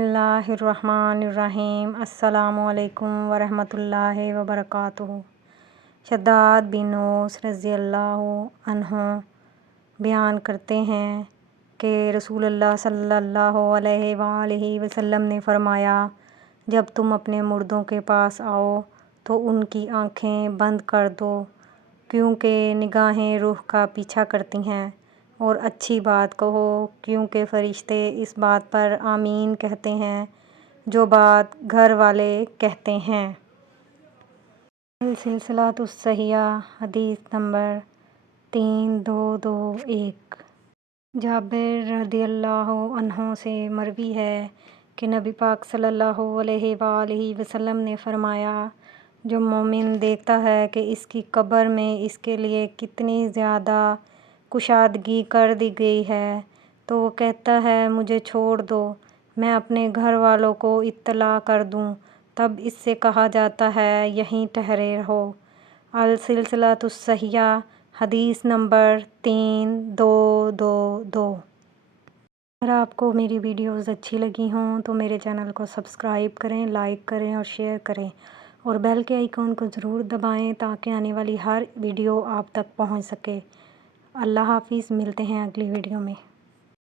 اللہ الرحمن الرحیم۔ السلام علیکم ورحمۃ اللہ وبرکاتہ۔ شداد بن اوس رضی اللہ عنہ بیان کرتے ہیں کہ رسول اللہ صلی اللہ علیہ وآلہ وسلم نے فرمایا، جب تم اپنے مردوں کے پاس آؤ تو ان کی آنکھیں بند کر دو، کیونکہ نگاہیں روح کا پیچھا کرتی ہیں۔ اور اچھی بات کہو، کیونکہ فرشتے اس بات پر آمین کہتے ہیں، جو بات گھر والے کہتے ہیں۔ السلسلۃ الصحیحہ، حدیث نمبر تین، دو دو، ایک۔ جابر رضی اللہ عنہ سے مروی ہے کہ نبی پاک صلی اللہ علیہ وآلہ وسلم نے فرمایا، جو مومن دیکھتا ہے کہ اس کی قبر میں اس کے لیے کتنی زیادہ کشادگی کر دی گئی ہے۔ تو وہ کہتا ہے، مجھے چھوڑ دو، میں اپنے گھر والوں کو اطلاع کر دوں۔ تب اس سے کہا جاتا ہے، یہیں ٹھہرے رہو۔ السلسلۃ الصحیحہ، حدیث نمبر تین، دو دو دو۔ اگر آپ کو میری ویڈیوز اچھی لگی ہوں تو میرے چینل کو سبسکرائب کریں، لائک کریں اور شیئر کریں۔ اور بیل کے آئیکن کو ضرور دبائیں تاکہ آنے والی ہر ویڈیو آپ تک پہنچ سکے۔ اللہ حافظ ملتے ہیں اگلی ویڈیو میں۔